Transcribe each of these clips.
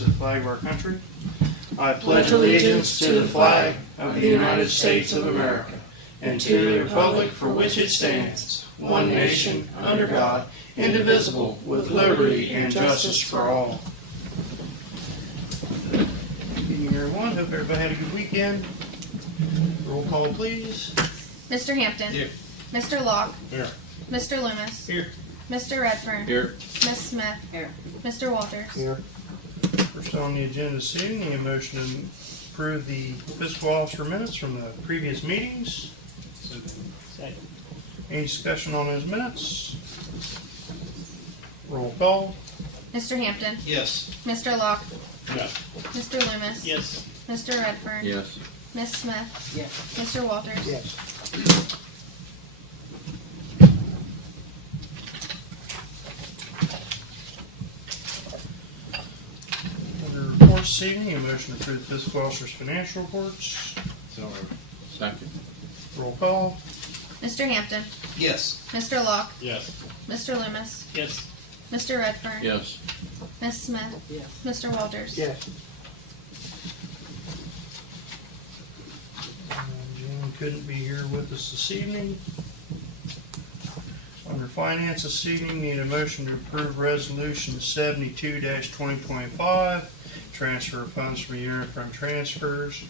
to the flag of our country. I pledge allegiance to the flag of the United States of America and to the republic for which it stands, one nation, under God, indivisible, with liberty and justice for all. Good evening, everyone. Hope everybody had a good weekend. Roll call, please. Mr. Hampton. Here. Mr. Locke. Here. Mr. Loomis. Here. Mr. Redfern. Here. Ms. Smith. Here. Mr. Walters. Here. First on the agenda this evening, a motion to approve the fiscal officer minutes from the previous meetings. Second. Any discussion on those minutes? Roll call. Mr. Hampton. Yes. Mr. Locke. Yes. Mr. Loomis. Yes. Mr. Redfern. Yes. Ms. Smith. Yes. Mr. Walters. Yes. Under reports this evening, a motion to approve the fiscal officer's financial reports. So moved. Second. Roll call. Mr. Hampton. Yes. Mr. Locke. Yes. Mr. Loomis. Yes. Mr. Redfern. Yes. Ms. Smith. Yes. Mr. Walters. Yes. Jim couldn't be here with us this evening. Under finance this evening, need a motion to approve resolution 72-2025, transfer of funds from unit fund transfers.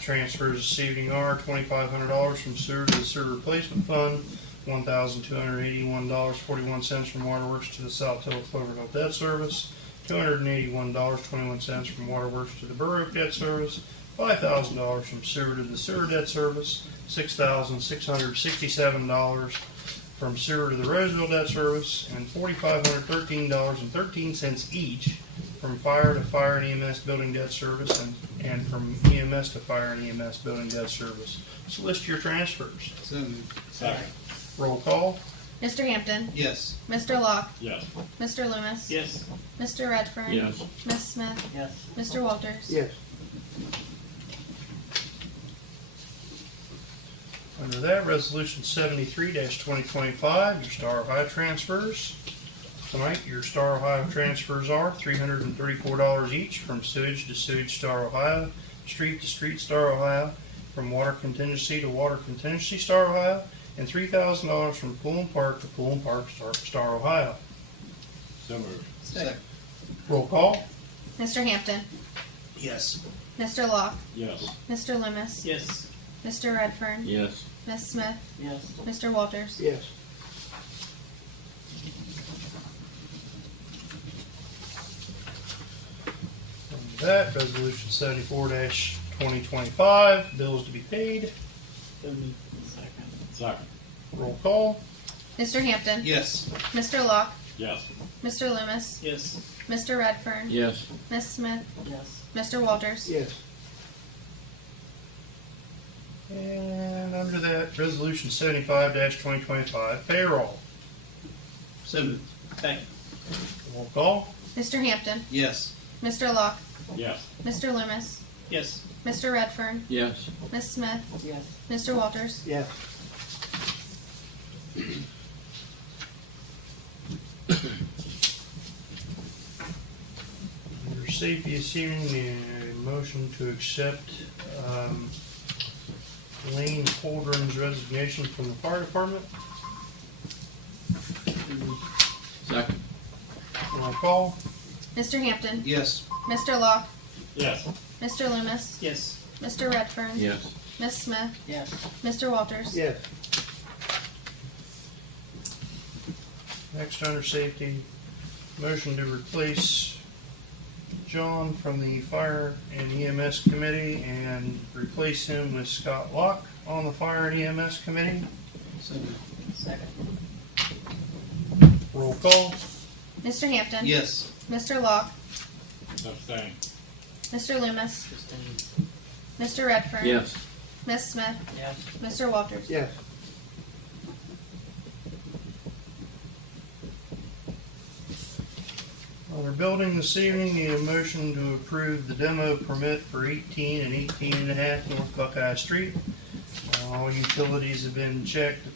Transfers this evening are $2,500 from sewer to the sewer replacement fund, $1,281.41 from waterworks to the South Hill Cloverhill debt service, $281.21 from waterworks to the Borough debt service, $5,000 from sewer to the sewer debt service, $6,667 from sewer to the Roseville debt service, and $4,513.13 each from fire to fire and EMS building debt service, and from EMS to fire and EMS building debt service. So list your transfers. So moved. Second. Roll call. Mr. Hampton. Yes. Mr. Locke. Yes. Mr. Loomis. Yes. Mr. Redfern. Yes. Ms. Smith. Yes. Mr. Walters. Yes. Under that, resolution 73-2025, your Star Ohio transfers. Tonight, your Star Ohio transfers are $334 each from sewage to sewage Star Ohio, street to street Star Ohio, from water contingency to water contingency Star Ohio, and $3,000 from pool and park to pool and park Star Ohio. So moved. Second. Roll call. Mr. Hampton. Yes. Mr. Locke. Yes. Mr. Loomis. Yes. Mr. Redfern. Yes. Ms. Smith. Yes. Mr. Walters. Yes. Under that, resolution 74-2025, bills to be paid. So moved. Second. Second. Roll call. Mr. Hampton. Yes. Mr. Locke. Yes. Mr. Loomis. Yes. Mr. Redfern. Yes. Ms. Smith. Yes. Mr. Walters. Yes. And under that, resolution 75-2025, payroll. So moved. Second. Roll call. Mr. Hampton. Yes. Mr. Locke. Yes. Mr. Loomis. Yes. Mr. Redfern. Yes. Ms. Smith. Yes. Mr. Walters. Yes. Under safety this evening, a motion to accept Lane Holdren's resignation from the fire department. Second. Roll call. Mr. Hampton. Yes. Mr. Locke. Yes. Mr. Loomis. Yes. Mr. Redfern. Yes. Ms. Smith. Yes. Mr. Walters. Yes. Next, under safety, motion to replace John from the fire and EMS committee and replace him with Scott Locke on the fire and EMS committee. So moved. Second. Roll call. Mr. Hampton. Yes. Mr. Locke. Abstain. Mr. Loomis. Abstain. Mr. Redfern. Yes. Ms. Smith. Yes. Mr. Walters. Yes. Under building this evening, need a motion to approve the demo permit for 18 and 18 and a half North Buckeye Street. All utilities have been checked,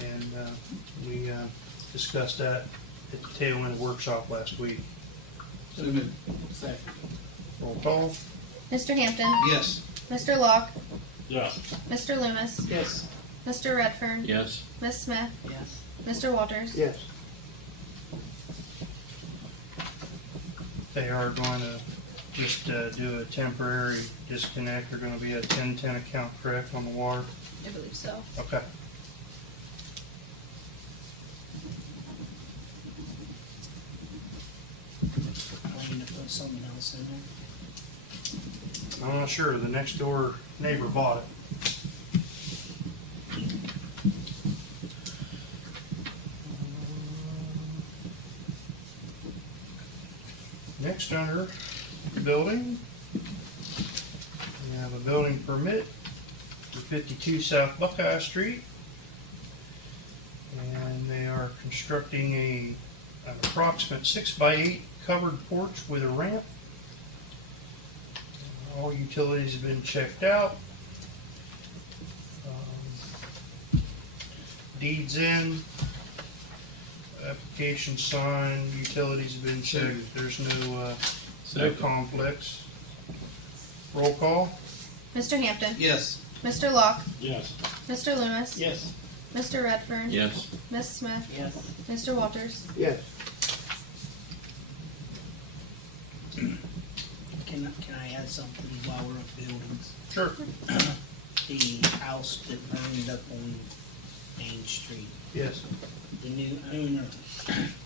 and we discussed that at the tail end of the workshop last week. So moved. Second. Roll call. Mr. Hampton, Yes. Mr. Locke, Yes. Mr. Loomis, Yes. Mr. Redfern, Yes. Miss Smith, Yes. Mr. Walters. Yes. They are going to just do a temporary disconnect. They're going to be a 1010 account, correct, on the water? I believe so. Okay. Planning to put something else in there. I'm not sure. The next door neighbor bought it. Next under building, we have a building permit for 52 South Buckeye Street. And they are constructing an approximate 6x8 covered porch with a ramp. All utilities have been checked out. Deeds in. Application signed, utilities have been checked, there's no Second. conflicts. Roll call. Mr. Hampton, Yes. Mr. Locke, Yes. Mr. Loomis, Yes. Mr. Redfern, Yes. Miss Smith, Yes. Mr. Walters. Yes. Can I add something while we're on buildings? Sure. The house that burned up on Main Street, Yes. the new owner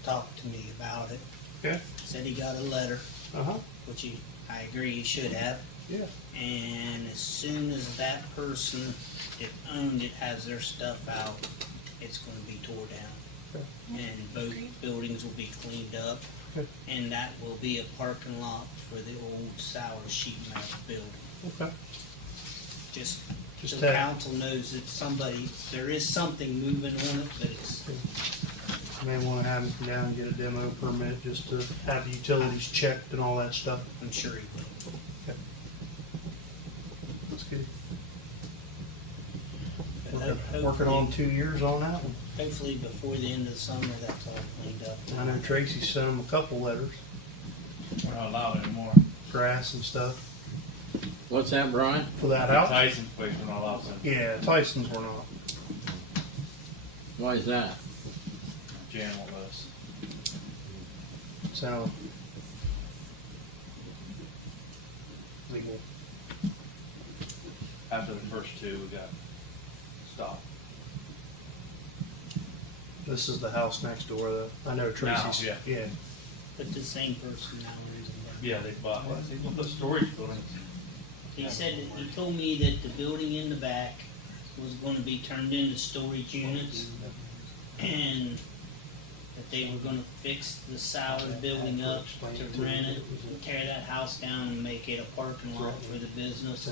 talked to me about it. Okay. Said he got a letter, Uh-huh. which I agree he should have. Yeah. And as soon as that person that owned it has their stuff out, it's gonna be tore down. Okay. And both buildings will be cleaned up. Okay. And that will be a parking lot for the old sour sheet metal building. Okay. Just Just so that- council knows that there is something moving on it, but it's, May want to have him come down and get a demo permit just to have the utilities checked and all that stuff. I'm sure he will. Okay. That's good. But Working on 2 years on that one. Hopefully before the end of the summer, that's all cleaned up. I know Tracy sent him a couple letters, We're not allowed anymore. grass and stuff What's that, Brian? for that house. Tyson's place, we're not allowed to. Yeah, Tyson's were not. Why is that? Jan won't let us. So legal. After the first two, we got stopped. This is the house next door though. I know Tracy's. Now, Yeah. But the same person now lives in there. Yeah, they bought, they want the storage building. He said, that he told me that the building in the back was gonna be turned into storage units, and that they were gonna fix the sour building up to rent it, tear that house down and make it a parking lot for the business.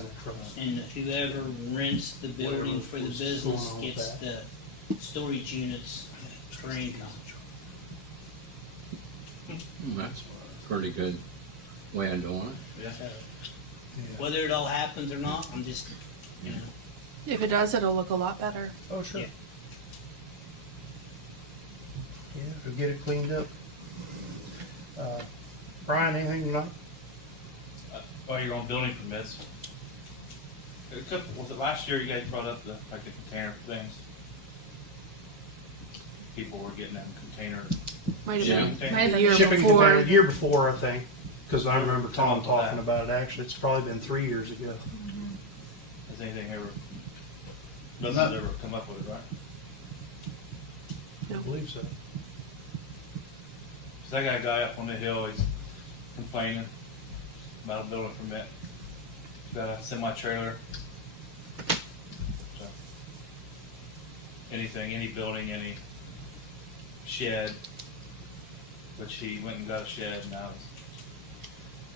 And whoever rents the building for the business gets the storage units for income. That's a pretty good way of doing it. Yeah. So, whether it all happens or not, I'm just, you know, If it does, it'll look a lot better. Oh, sure. Yeah. Yeah, we'll get it cleaned up. Brian, anything you know? While you're on building permits, was it last year you guys brought up the container things? People were getting them container. Might have Yeah. been, might have been the year Shipping before. container, year before, I think, because I remember Tom Talking about talking that. about it. Actually, it's probably been 3 years ago. Has anything ever, nothing's ever come up with it, right? I believe so. So I got a guy up on the hill, he's complaining about a building permit. Got a semi-trailer. So, anything, any building, any shed, which he went and got a shed, now he's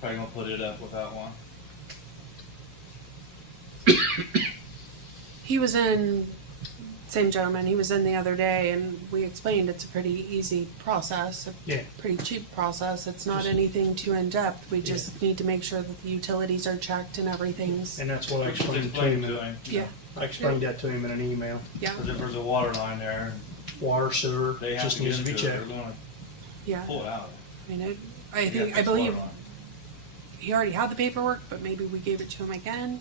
probably gonna put it up without one. He was in, same gentleman, he was in the other day and we explained it's a pretty easy process, a Yeah. pretty cheap process. It's not Just- anything too in-depth. We just need to make sure that the utilities are checked and everything's, And that's what I explained to Explain him. to him, yeah, I explained that to him in an email. yeah, Cause if there's a water line there, Water, sewer, they have just to get needs to into be it, they're checked. gonna yeah. pull it out. I mean, You I have to think, I fix the water believe, line. he already had the paperwork, but maybe we gave it to him again,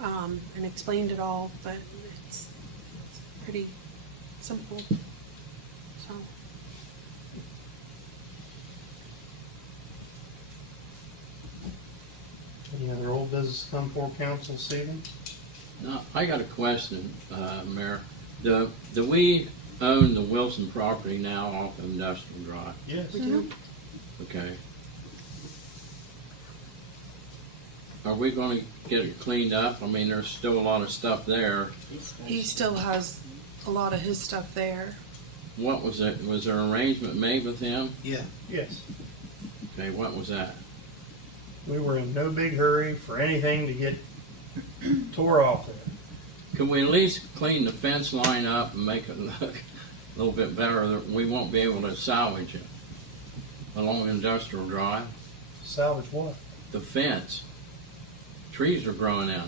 and explained it all, but it's pretty simple, so. Any other old business come for council this evening? Now, I got a question, Mayor. Do we own the Wilson property now off of Industrial Drive? Yes. We do. Okay. Are we gonna get it cleaned up? I mean, there's still a lot of stuff there. He still has a lot of his stuff there. What was it? Was there an arrangement made with him? Yeah. Yes. Okay, what was that? We were in no big hurry for anything to get tore off there. Can we at least clean the fence line up and make it look a little bit better, that we won't be able to salvage it along Industrial Drive? Salvage what? The fence. Trees are growing in it.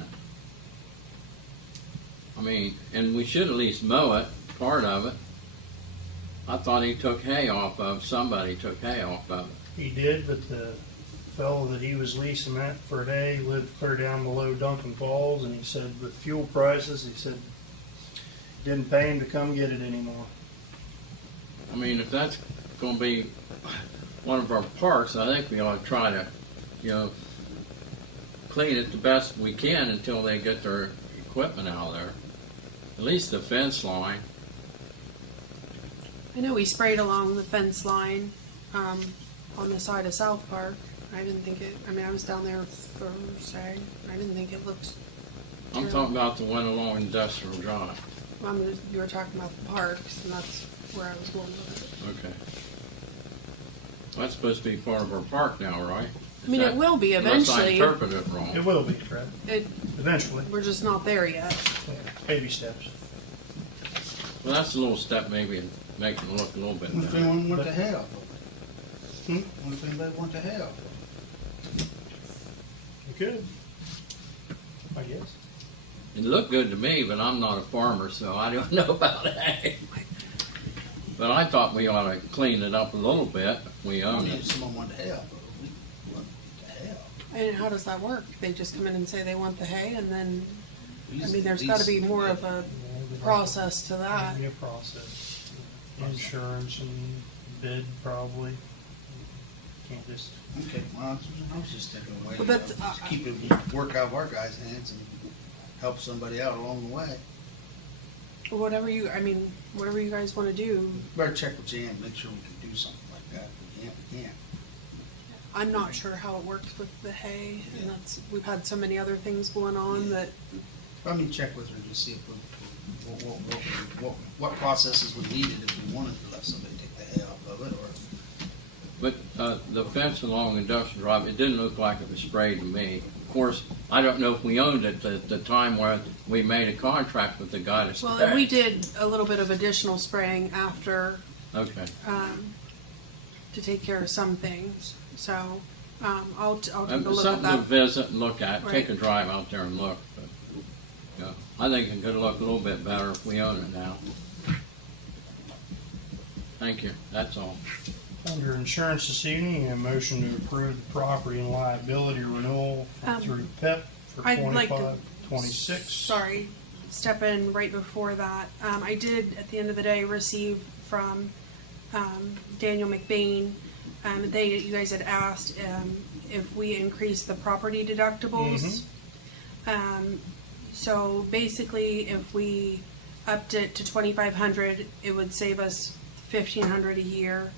I mean, and we should at least mow it, part of it. I thought he took hay off of, somebody took hay off of it. He did, but the fellow that he was leasing that for hay lived clear down below Duncan Falls, and he said with fuel prices, he said it didn't pay him to come get it anymore. I mean, if that's gonna be one of our parks, I think we ought to try to, clean it the best we can until they get their equipment out of there. At least the fence line. I know we sprayed along the fence line, on the side of South Park. I didn't think it, I mean, I was down there Thursday. I didn't think it looked I'm talking about the one along Industrial Drive. you were talking about the parks, and that's where I was going with it. Okay. That's supposed to be part of our park now, right? I mean, it will be Unless I eventually. interpret it wrong. It will be, Fred, It, eventually. we're just not there yet. Yeah, baby steps. Well, that's a little step maybe in making it look a little bit What if better. anyone went to hell? Hmm? What if anybody went to hell? You could, I guess. It looked good to me, but I'm not a farmer, so I don't know about hay. But I thought we ought to clean it up a little bit if we I own mean, if it. someone went to hell, but we went to hell. And how does that work? They just come in and say they want the hay, and then, I These- mean, there's these- gotta be more of a Yeah, there'd process to that. have to be a process. Insurance and bid probably. Can't just, Okay, well, I was just thinking a way Well, to that's- just keep it, work out of our guys' hands and help somebody out along the way. Whatever you guys wanna do, Better check with Jan, make sure we can do something like that. If we can't, we can't. I'm not sure how it works with the hay, and we've had so many other things going on that, I mean, check with her and just see if what processes we needed if we wanted to let somebody take the hay off of it, or. But the fence along Industrial Drive, it didn't look like it was sprayed to me. Of course, I don't know if we owned it at the time where we made a contract with the guy to spray. well, and we did a little bit of additional spraying after, Okay. to take care of some things, so, I'll take a look at Something to that. visit and look at, take Right. a drive out there and look. But, I think it could look a little bit better if we own it now. Thank you, that's all. under insurance this evening, a motion to approve the property and liability renewal through PEP for I'd like to- 25, 26. Sorry, step in right before that. I did, at the end of the day, receive from Daniel McBain. You guys had asked if we increase the property deductibles. So basically, if we upped it to 2,500, it would save us 1,500 a year.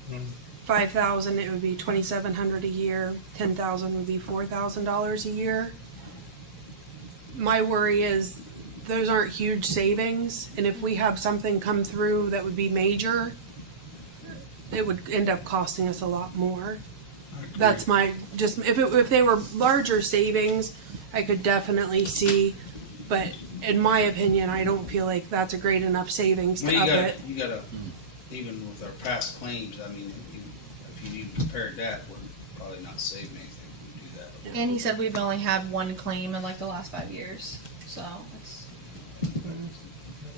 5,000, it would be 2,700 a year. 10,000 would be $4,000 a year. My worry is those aren't huge savings, and if we have something come through that would be major, it would end up costing us a lot more. That's my, if they were larger savings, I could definitely see, but in my opinion, I don't feel like that's a great enough savings I to mean, up it. you gotta, even with our past claims, I mean, if you even compared that, we're probably not saving anything if we do that. And he said we've only had one claim in like the last 5 years, so it's.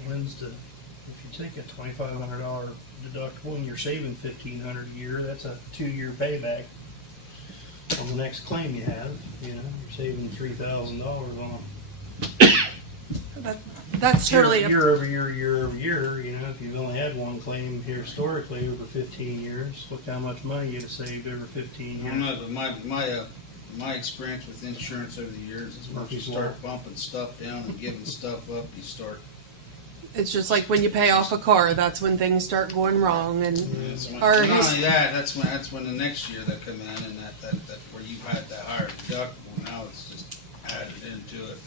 When's the, if you take a $2,500 deductible and you're saving $1,500 a year, that's a 2-year payback. on the next claim you have, you know, you're saving $3,000 on That's totally up. year over year, year over year. You know, if you've only had one claim here historically over 15 years, look how much money you'd have saved over 15 I don't years. know, but my experience with insurance over the years is once you Murphy's start bumping stuff down and giving stuff up, you start. It's just like when you pay off a car, that's when things start going wrong. And That's when, Or not his- only that, that's when the next year they come in and that's where you had that higher deductible. Now it's just added into it.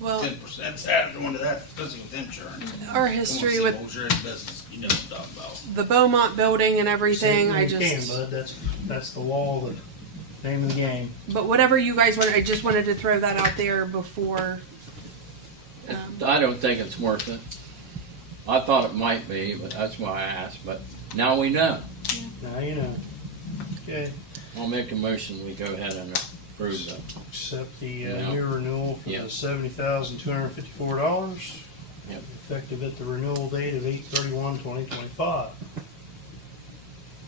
well, 10%'s added onto that, especially with insurance. our history Come on, with see, insurance business, you know what I'm talking about. the Beaumont building and everything, Same I as you can, just. bud. That's the law, the name of the game. But whatever you guys want, I just wanted to throw that out there before. I don't think it's worth it. I thought it might be, but that's why I asked, but now we know. Now you know. Okay. I'll make a motion, we go ahead and approve that. Accept the Yeah. new renewal for Yeah. the $70,254. Yep. Effective at the renewal date of 8/31/2025.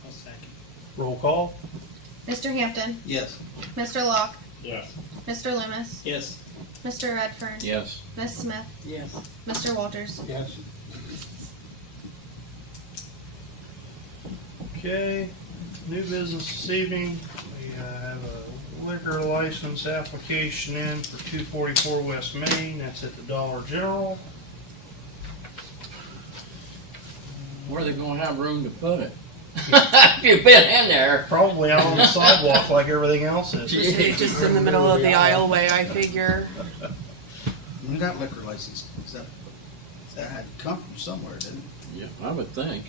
I'll second. Roll call. Mr. Hampton, Yes. Mr. Locke, Yes. Mr. Loomis, Yes. Mr. Redfern, Yes, Miss Smith, Yes. Mr. Walters. Yes. Okay, new business this evening. We have a liquor license application in for 244 West Main. That's at the Dollar General. where are they gonna have room to put it? You've been in there. Probably out on the sidewalk like everything else is. Just in the middle of the aisleway, I figure. When that liquor license, that had to come from somewhere, didn't it? Yeah, I would think.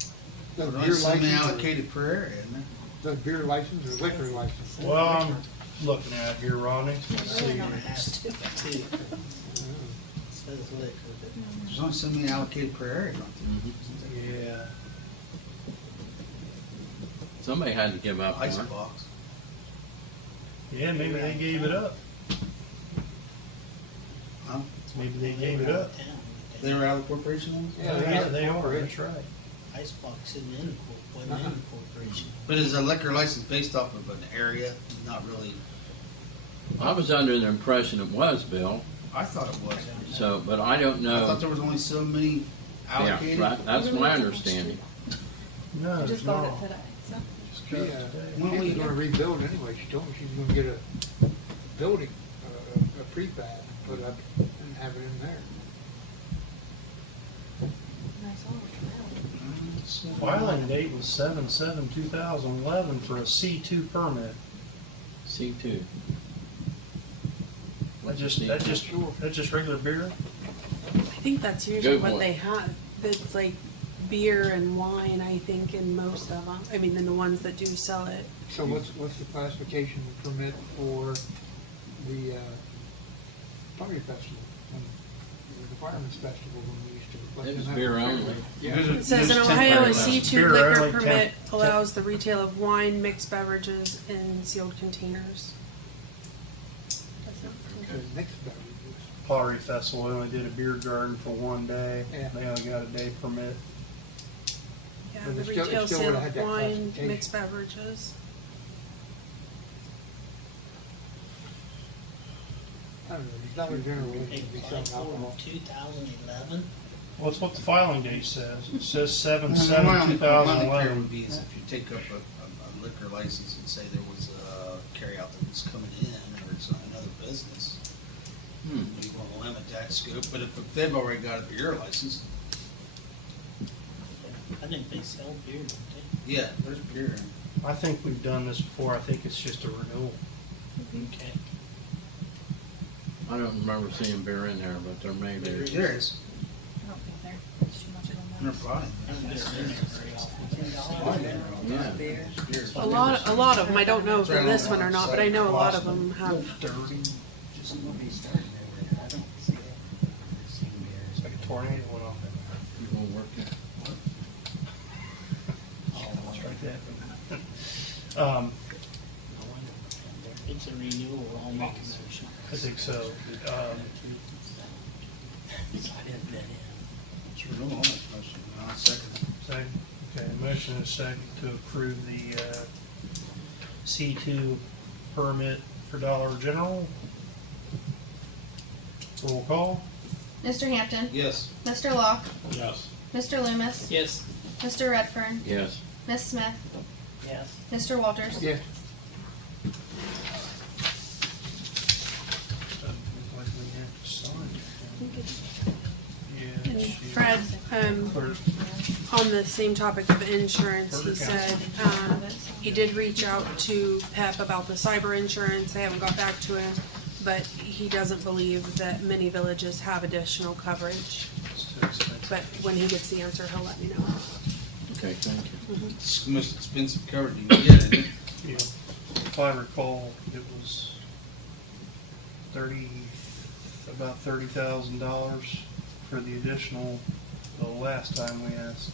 The But beer only something license, allocated per area, isn't it? the beer license or liquor license? Well, I'm looking at it here, Rodney. Let's see. Has to, too. Says liquor, but There's only so many allocated per area, aren't Yeah. Somebody had to give up there? on it. Icebox. Yeah, maybe they gave it up. Huh? Maybe they gave it up. Town, They were out of the corporation ones? Yeah, Yeah, they are. That's right. Icebox isn't in the wasn't in the corporation. But is a liquor license based off of an area, not really? I was under the impression it was, Bill, I thought it was. so, but I don't I know. thought there was only so many Yeah, allocated. that's my understanding. No, I it's just got not. it today, so. Just She, got it today. she was gonna rebuild anyway, she told me she was gonna get a building, a prefab, put up and have it in there. Filing date was 7/7/2011 for a C2 permit. C2. That's just regular beer. I think that's usually Good what one. they have. It's like beer and wine, I think, in most of them. I mean, in the ones that do sell it. So what's the classification permit for the, Fire Festival? The Fireman's Festival when we used to. let It was them have beer a fire only. pit. Yeah. It says in There's Ohio, temporary a license. C2 Beer liquor only, permit allows the retail of wine, mixed beverages, in sealed containers. The mixed beverages. Pottery Festival, we only did a beer garden for one day. Yeah. They only got a day permit. Yeah, But the it still retail would've sale had of that wine, classification. mixed beverages. I don't know, there's Dollar General They wouldn't be applied selling for alcohol. in 2011. Well, it's what the filing date says. It says My only fear 7/7/2011. would be is if you take up a liquor license and say there was a carryout that was coming in or it's another business, you want to limit that scope, but if they've already got a beer license, I think they sell beer, don't they? yeah, there's beer. I think we've done this before. I think it's just a renewal. Okay. I don't remember seeing beer in there, but there may be. There is, I don't think there's too much of they're them. fine. I haven't been in there very often. Yeah. A lot of them, I don't know if they're this one or not, but I know a lot of them have. Dirty. It's like a tornado went off. You gonna work it? Strike that. It's a renewal, I'll make a motion. I think so. It's renewal, that's motion. I'll second. Second. Okay, motion is second to approve the C2 permit for Dollar General. Roll call. Mr. Hampton, Yes. Mr. Locke, Yes. Mr. Loomis, Yes. Mr. Redfern, Yes. Miss Smith, Yes. Mr. Walters. Yes. Doesn't look like we have to sign it. Yeah, And she- Fred, Clerk. on the same topic of insurance, he Further said, he did reach out to PEP about the cyber insurance. They haven't got back to him, but he doesn't believe that many villages have additional coverage. It's too expensive. But when he gets the answer, he'll let me know. Okay, thank you. It's the most expensive coverage you can get, isn't it? Yeah, if I recall, it was about $30,000 for the additional, the last time we asked,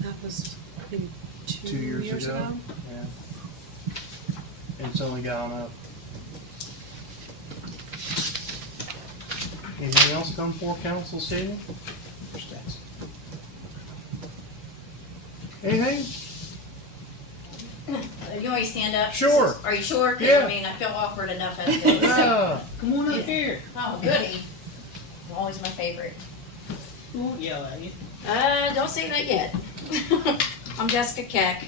That was maybe 2 years ago. Yeah. And it's only gone up. Anything else come for council, Stephen? Anything? You want me to stand up? Sure. Are you sure? 'Cause, Yeah. I mean, I feel awkward enough as it is. Yeah. Come on up here. Oh, goody. Always my favorite. We won't yell at you. Don't say that yet. I'm Jessica Keck.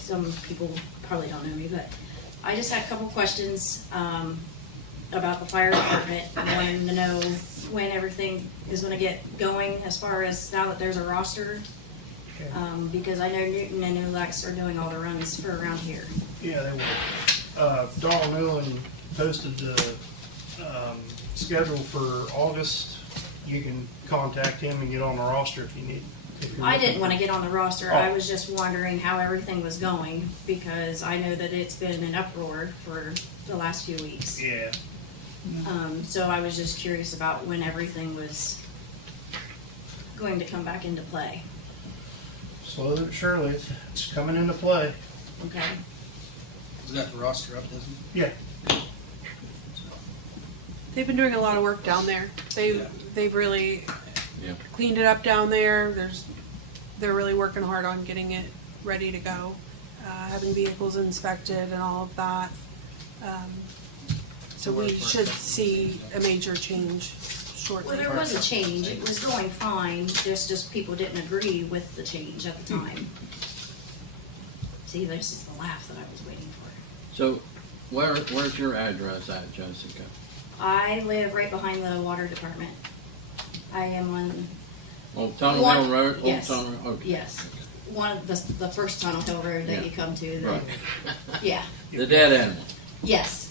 Some people probably don't know me, but I just had a couple questions about the fire department. I wanted to know when everything is going to get going as far as now that there's a roster. Okay. Because I know Newton and New Lex are doing all the runs for around here. Yeah, they will. Darrell Newland posted the schedule for August. You can contact him and get on the roster if you need. if you're I looking didn't want to for- get on the roster. I Oh. was just wondering how everything was going because I know that it's been an uproar for the last few weeks. Yeah. So I was just curious about when everything was going to come back into play. Slowly but surely, it's coming into play. Okay. He's got the roster up, doesn't he? Yeah. They've been doing a lot of work down there. They've really Yeah. cleaned it up down there. They're really working hard on getting it ready to go, having vehicles inspected and all of that. So we should see a major change shortly. Well, there was a change. It was going fine. Just people didn't agree with the change at the time. See, this is the laugh that I was waiting for. So, where's your address at, Jessica? I live right behind the water department. I am on, Old Tunnel One- Hill Road? yes. Old Tunnel, okay. yes, one of the first Tunnel Hill Road that Yeah. you come to. That, Right. Yeah. The dead end one. Yes,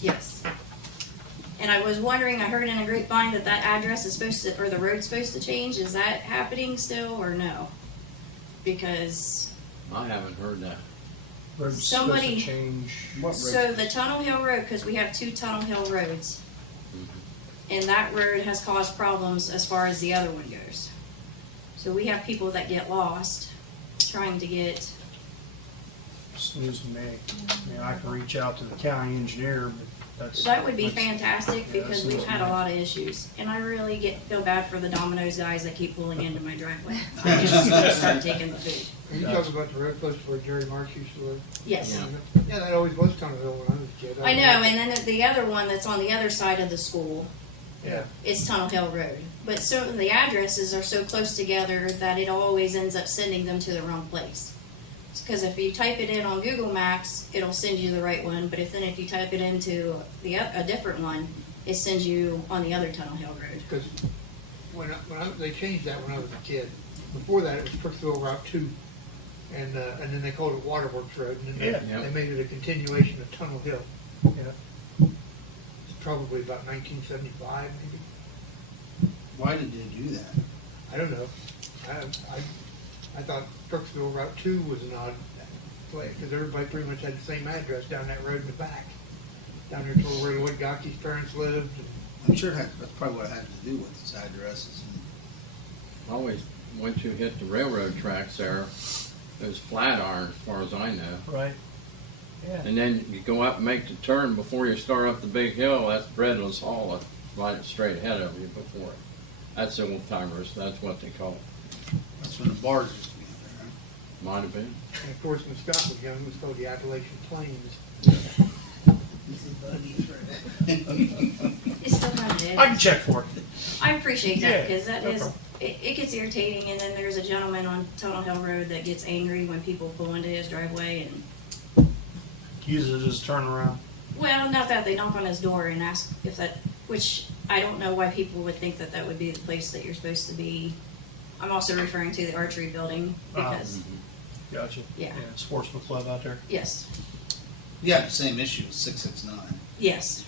yes. And I was wondering, I heard in a grapevine that address is supposed to, or the road's supposed to change. Is that happening still or no? Because, I haven't heard that. Road's Somebody- supposed to change. What road? so the Tunnel Hill Road, because we have two Tunnel Hill roads, and that road has caused problems as far as the other one goes. So we have people that get lost trying to get, It's news to me. I mean, I can reach out to the county engineer, but that's. that would be that's- fantastic yeah, because that's we've news to had a me. lot of issues. And I really feel bad for the Domino's guys that keep pulling into my driveway. I just start taking the food. Are you talking about the road close to where Jerry Marks used to live? Yes. Yeah. Yeah, that always was Tunnel Hill when I was a kid. I know, and then the other one that's on the other side of the school Yeah. is Tunnel Hill Road. But so the addresses are so close together that it always ends up sending them to the wrong place. Because if you type it in on Google Maps, it'll send you the right one. But if you type it into a different one, it sends you on the other Tunnel Hill Road. Because they changed that when I was a kid. Before that, it was Crooksville Route 2. And then they called it Waterworks Road. And then Yeah. they made it a continuation of Tunnel Hill. Yeah. It's probably about 1975, maybe. Why did they do that? I don't know. I thought Crooksville Route 2 was an odd place, because everybody pretty much had the same address down that road in the back. Down there toward where the Woodgocki's parents lived. I'm sure that's probably what it had to do with its addresses. Always, once you hit the railroad tracks there, there's flat iron as far as I know. Right. Yeah. And then you go up and make the turn before you start up the big hill, that's Breadless Hall, right straight ahead of you before it. That's old timers, that's what they call it. That's when the bars used to be there, Might have been. And of course, when Scott was young, it was called the Appalachian Plains. It's still kind of I can check for it. I appreciate that, Yeah, because that no is, problem. it gets irritating, and then there's a gentleman on Tunnel Hill Road that gets angry when people pull into his driveway, and, Use it as a turnaround. well, not that, they knock on his door and ask if that, which I don't know why people would think that that would be the place that you're supposed to be. I'm also referring to the archery building, because, Gotcha. Yeah. Sportsman club out there. yes, You have the same issue with 669. yes,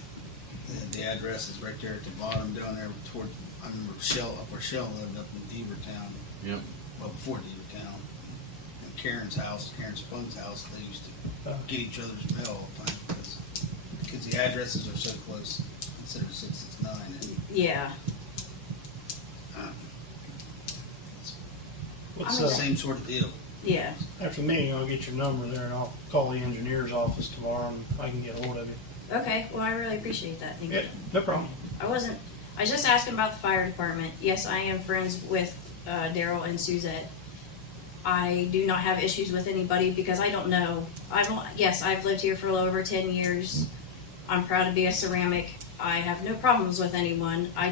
The address is right there at the bottom down there toward, I remember up where Shell lived up in Beavertown. Yep. Well, before Beavertown. And Karen's house, Karen Spun's house, they used to get each other's mail all the time because the addresses are so close, considered 669. And, yeah. What's, I'm a- same sort of deal. Yeah, after the meeting, I'll get your number there and I'll call the engineer's office tomorrow and I can get a hold of you. okay, well, I really appreciate that, thank you. Yeah, no problem. I wasn't, I was just asking about the fire department. Yes, I am friends with Daryl and Suzette. I do not have issues with anybody because I don't know. Yes, I've lived here for a little over 10 years. I'm proud to be a ceramic. I have no problems with anyone. I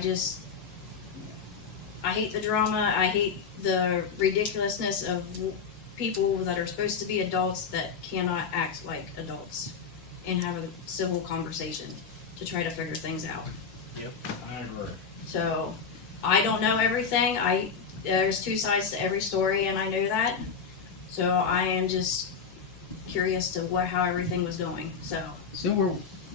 hate the drama. I hate the ridiculousness of people that are supposed to be adults that cannot act like adults and have a civil conversation to try to figure things out. Yep. I agree. So, I don't know everything. There's two sides to every story, and I know that. So I am just curious to how everything was going. So,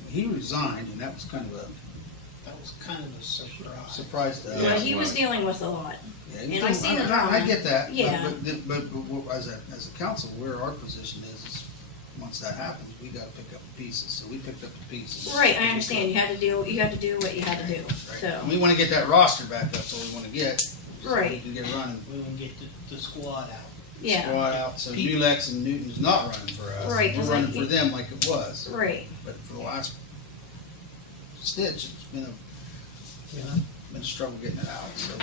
He resigned, and that was kind of a surprise. a surprise to us. but he was dealing with a lot. Yeah, And I seen the drama. I get that. Yeah. But as a council, where our position is once that happens, we gotta pick up the pieces. So we picked up the pieces. Right, I understand. You had to do what you you had to do. Right. So, And we wanna get that roster back up, that's what we wanna get. So we Right. can get running. We will get the squad out. yeah, Squad out, so Mulex and Newton's not running for us. Right, 'cause We're running like- for them like it was. right. But for the last stitch, it's been a struggle getting it out, so.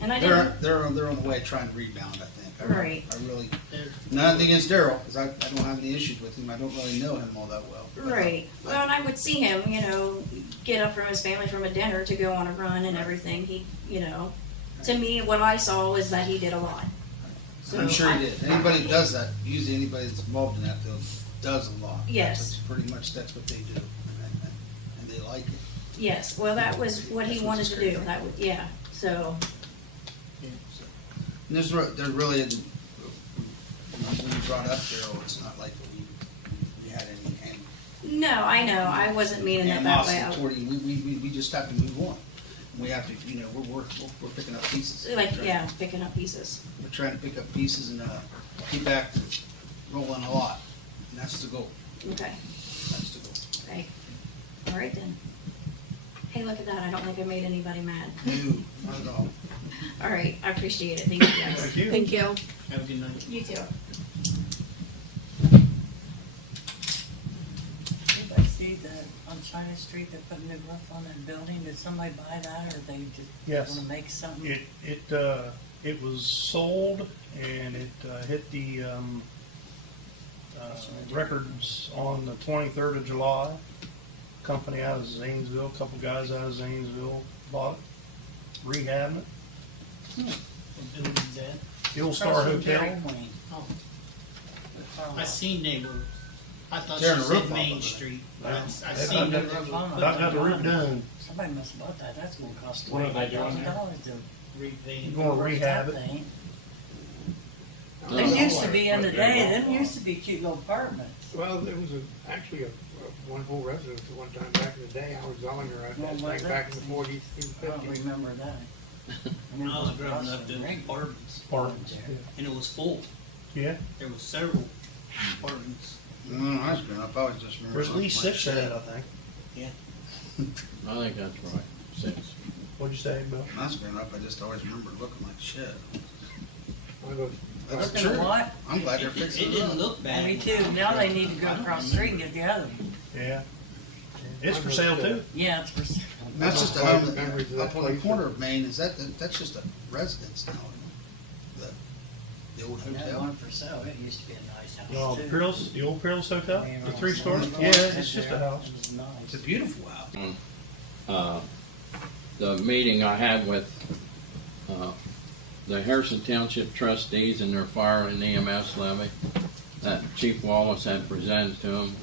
And I didn't. They're on the way trying to rebound, I think. Right. I really, There. nothing against Daryl, because I don't have any issues with him. I don't really know him all that well. But, Right. Well, and I would see him, get up from his family from a dinner to go on a run and everything. He, to me, what I saw was that he did a lot. So I'm sure he did. Anybody that does that, usually anybody that's involved in that field does a lot. Yes. Pretty much that's what they do, and they like it. Yes. Well, that was what he That's wanted what's to crazy. do. That would, yeah. So, And there really isn't, when you brought up Daryl, it's not like we had any no, I know. I wasn't meaning it that way. animosity toward him. We just have to move on. We have to, we're picking up pieces. Picking up pieces. We're trying to pick up pieces and get back to rolling a lot. And that's the goal. Okay. That's the goal. Okay. All right then. Hey, look at that. I don't think I made anybody mad. No, not at all. All right. I appreciate it. Thank you guys. Thank you. Thank you. Have a good night. You too. Did I see that on China Street, they're putting new roof on that building? Did somebody buy that, or they just Yes. wanna make something? It was sold and it hit the records on the 23rd of July. Company out of Zanesville, a couple guys out of Zanesville bought it, rehabbing it. What building's that? The Old Star Across from Hotel. Dairy Queen. Oh, The car I lot. seen they were, I thought Tearing she the roof said off Main of it. Street. No. I They've seen got the that- roof on it. Got the roof done. Somebody must have bought that. That's gonna cost What are they doing there? $8,000 to repaint. You gonna rehab it? that thing. Well, Them used to be in the What day, they them used to be cute little apartments. Well, there was actually a one whole residence at one time back in the day. I was Zollinger at Well, that was thing it? back in the 40s through I don't 50s. remember that. When I was growing up, there was apartments, Apartments, and it was full. yeah. There was several apartments. I was growing up, I was just remember. There's at least something 6 like in it, that. I think. I think that's right. 6. What'd you say, Bill? When I was growing up, I just always remember it looking like shit. One of those That's Looking true. at what? I'm glad they're It fixing it didn't up. look bad. Me too. Now they need to go across the street and get the other one. Yeah. It's for sale too. Yeah, it's for sale. That's just a Pleasant home, memories of that up on the place. corner of Main, that's just a residence now. The old And that hotel. one for sale, it used to be a nice house Oh, too. Pearl's, the old Pearl's Hotel, I mean, the around 3-story? San Yeah, Nicolas, it's just a there. house. It was It's a nice. beautiful house. The meeting I had with the Harrison Township trustees and their fire and EMS levy that Chief Wallace had presented to them.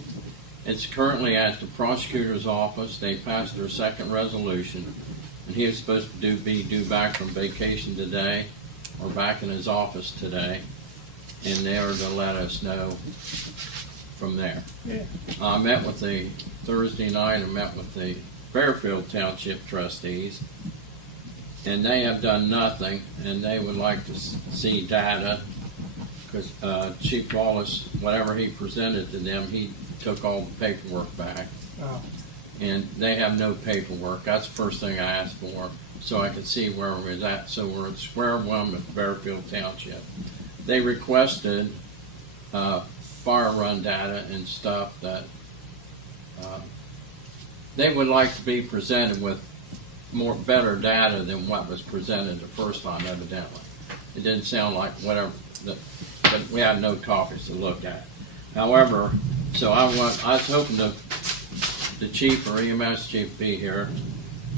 It's currently at the prosecutor's office. They passed their second resolution, and he was supposed to be due back from vacation today, or back in his office today, and they are to let us know from there. Yeah. I met with the Thursday night. I met with the Fairfield Township trustees, and they have done nothing, and they would like to see data, because Chief Wallace, whatever he presented to them, he took all the paperwork back, Oh, and they have no paperwork. That's the first thing I asked for, so I could see where we're at. So we're at square one with Fairfield Township. They requested fire run data and stuff that they would like to be presented with better data than what was presented the first time, evidently. It didn't sound like whatever, but we had no copies to look at. However, so I was hoping the chief or EMS chief be here.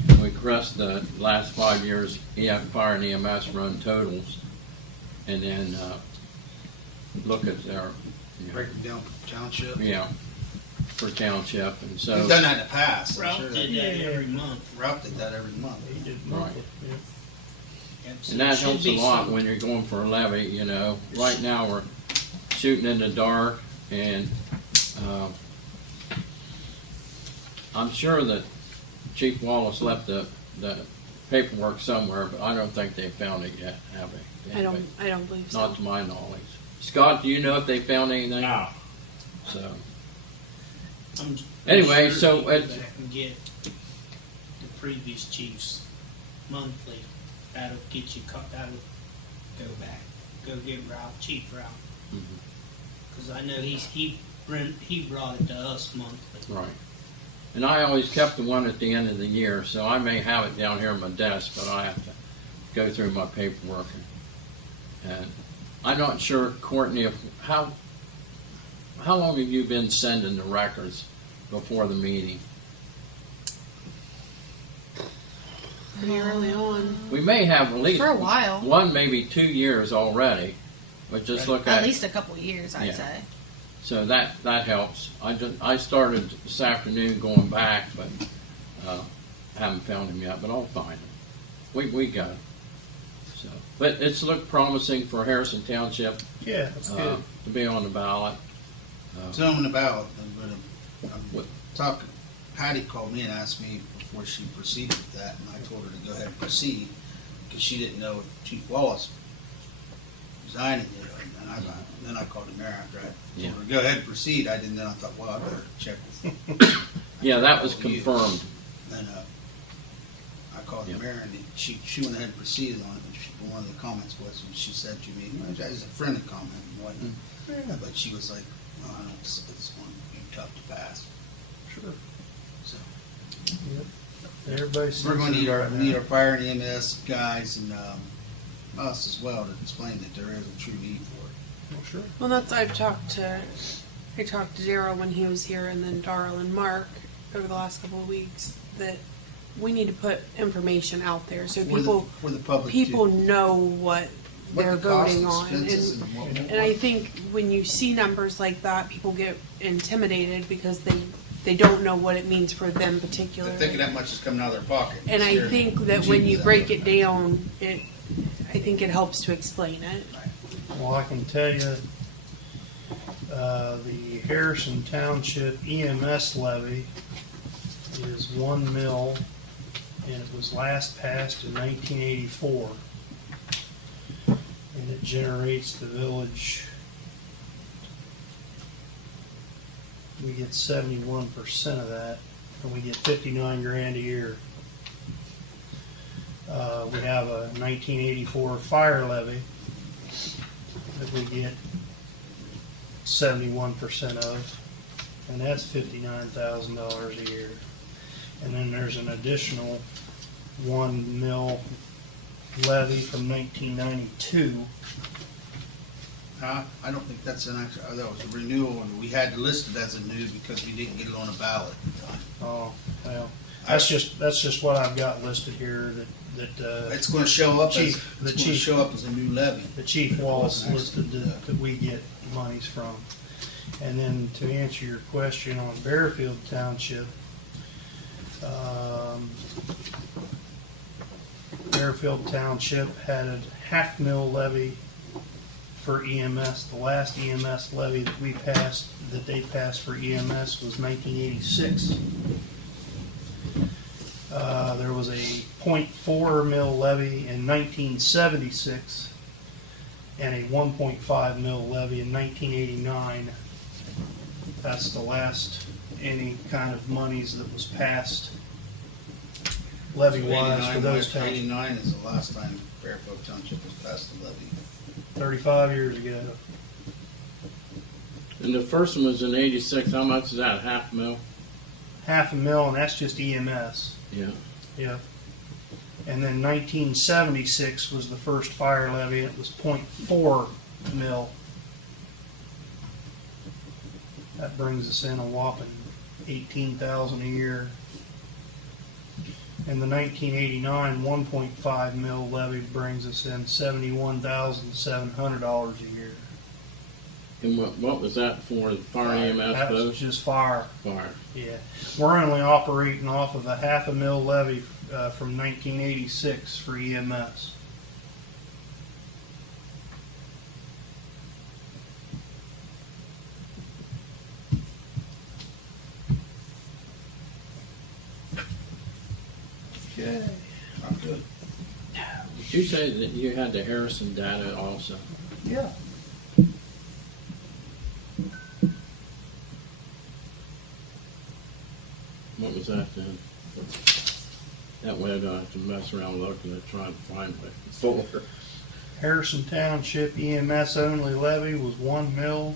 We request the last 5 years fire and EMS run totals, and then look at their, Break it down for township. for township, and so. We've done that in the past. I'm Ralph sure did that- that every month. Ralph did that every month. he did Right. monthly, yeah. Yep, so And it that should helps a be lot some- when you're going for a levy, you know. Right now, we're shooting in the dark, and I'm sure that Chief Wallace left the paperwork somewhere, but I don't think they found it yet, have they? I don't believe so. Not to my knowledge. Scott, do you know if they found anything? No. So, I'm Anyway, sure so you go it's- back and get the previous chiefs monthly. That'll get you. That'll go back. Go get Ralph, Chief Ralph, mhm, because I know he brought it to us monthly. right. And I always kept the one at the end of the year, so I may have it down here on my desk, but I have to go through my paperwork. And I'm not sure, Courtney, how long have you been sending the records before the meeting? Pretty early on. We may have at least For a while. one, maybe 2 years already, but just look At at, least a couple years, I'd Yeah. say. so that helps. I started this afternoon going back, but haven't found him yet, but I'll find him. We got him. So, but it's looked promising for Harrison Township Yeah, that's good. to be on the ballot. It's on the ballot, but What- I'm talking, Patty called me and asked me before she proceeded with that, and I told her to go ahead and proceed, because she didn't know if Chief Wallace resigning, you know, and then I called the mayor after I Yeah. told her, go ahead and proceed. Then I thought, well, I better check with Yeah, that was Oh, you. confirmed. And I called Yeah. the mayor, and she went ahead and proceeded on it. And one of the comments was, when she said to me, well, it was a friendly comment and whatnot, Yeah, but she was like, well, I don't, it's going to be tough to pass. sure. So Yep. Everybody's. we're going to need right now. need our fire and EMS guys and us as well to explain that there is a true need for it. Oh, sure. Well, that's I talked to Daryl when he was here, and then Darrell and Mark over the last couple of weeks, that we need to put information out there so For the public. people too. know what they're the cost, voting on. expenses, and what- And I think when you see numbers like that, people get intimidated because they don't know what it means for them They're thinking particularly. that much is coming out of their pocket. And I Scaring think the that when you jeebies break out it of them. down, I think it helps to explain it. Well, I can tell you, the Harrison Township EMS levy is 1 mil, and it was last passed in 1984. And it generates the village, we get 71% of that, and we get 59 grand a year. We have a 1984 fire levy that we get 71% of, and that's $59,000 a year. And then there's an additional 1 mil levy from 1992 I don't think that's an actual, that was a renewal, and we had to list it as a new because we didn't get it on a ballot at the time. Oh, well, that's just what I've got listed here, that It's gonna show up as, Chief, the it's gonna chief. show up as a new levy. the Chief Wallace Wasn't listed actually, that we get monies from. And then to answer your question on Bearfield Township, Bearfield Township had a half mil levy for EMS. The last EMS levy that they passed for EMS was 1986. There was a 0.4 mil levy in 1976 and a 1.5 mil levy in 1989. That's the last any kind of monies that was passed levy-wise for those towns. 89 is the last time Fairfield Township was passed a levy. 35 years ago. And the first one was in '86. How much is that? Half mil? Half a mil, and that's just EMS. Yeah. Yeah. And then 1976 was the first fire levy, and it was 0.4 mil. That brings us in a whopping 18,000 a year. And the 1989 1.5 mil levy brings us in $71,700 a year. And what was that for? The fire EMS That was post? just fire. Fire. Yeah, we're only operating off of a half a mil levy from 1986 for EMS. Okay. I'm good. Did you say that you had the Harrison data also? Yeah. What was that then? That way I don't have to mess around looking and trying to find my folder. Harrison Township EMS only levy was 1 mil.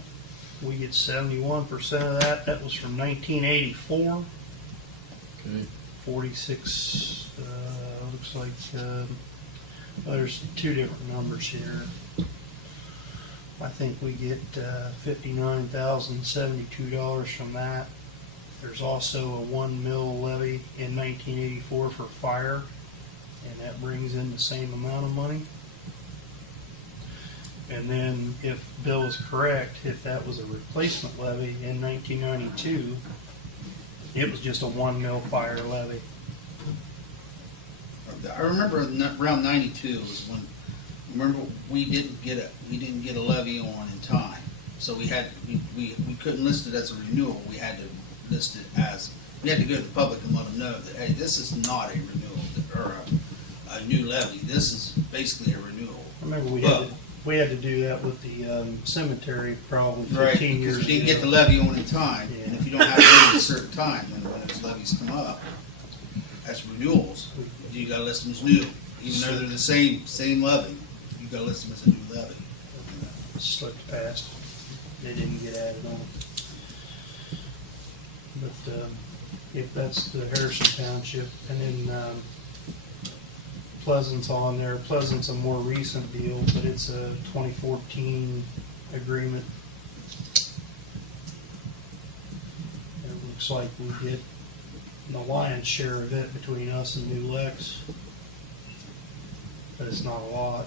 We get 71% of that. That was from 1984. Okay. 46, looks like, well, there's two different numbers here. I think we get $59,072 from that. There's also a 1 mil levy in 1984 for fire, and that brings in the same amount of money. And then, if Bill is correct, if that was a replacement levy in 1992, it was just a 1 mil fire levy. I remember around 92 was when, remember, we didn't get a levy on in time. So we couldn't list it as a renewal. We had to list it as, we had to go to the public and let them know that, hey, this is not a renewal or a new levy. This is basically a renewal. I remember we had to do that with the cemetery probably 15 Right, years because ago. you didn't get the levy on in time, and if you don't have it at a certain time, then when those levies come up, as renewals, you gotta list them as new, even though they're the same levy, you gotta list them as a new levy. Slipped past. They didn't get added on. But if that's the Harrison Township, and then Pleasant's on there. Pleasant's a more recent deal, but it's a 2014 agreement. It looks like we get the lion's share of it between us and New Lex, but it's not a lot.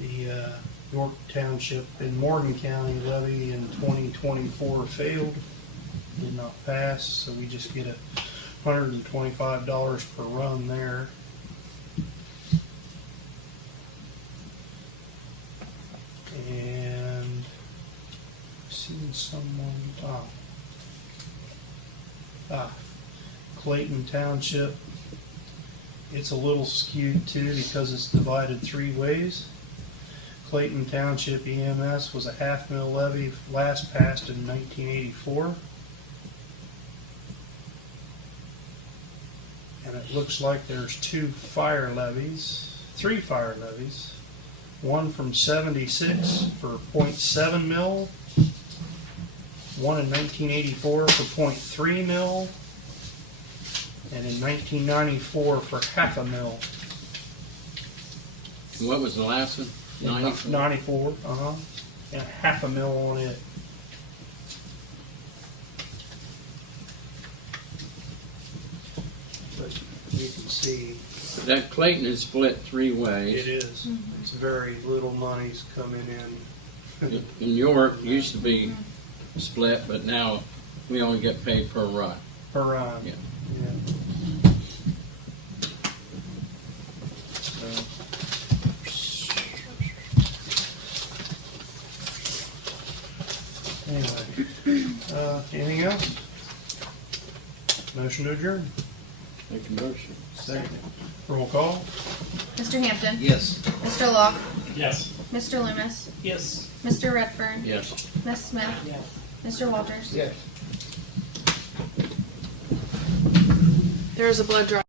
The York Township in Morgan County levy in 2024 failed, did not pass, so we just get $125 per run there. And seeing someone, Clayton Township, it's a little skewed too because it's divided three ways. Clayton Township EMS was a half mil levy, last passed in 1984. And it looks like there's three fire levies. One from 76 for 0.7 mil, one in 1984 for 0.3 mil, and in 1994 for half a mil. And what was the last one? 94. 94, and $500,000 on it. But you can see, That Clayton is split three ways. it is, it's very little money's coming in. In York, used to be split, but now we only get paid per run. Per run. Yeah. Yeah. Anyway, anything else? Motion to adjourn. Make a motion. Second. Roll call. Mr. Hampton. Yes. Mr. Locke. Yes. Mr. Loomis. Yes. Mr. Redfern. Yes. Ms. Smith. Mr. Walters. Yes. There is a blood drive.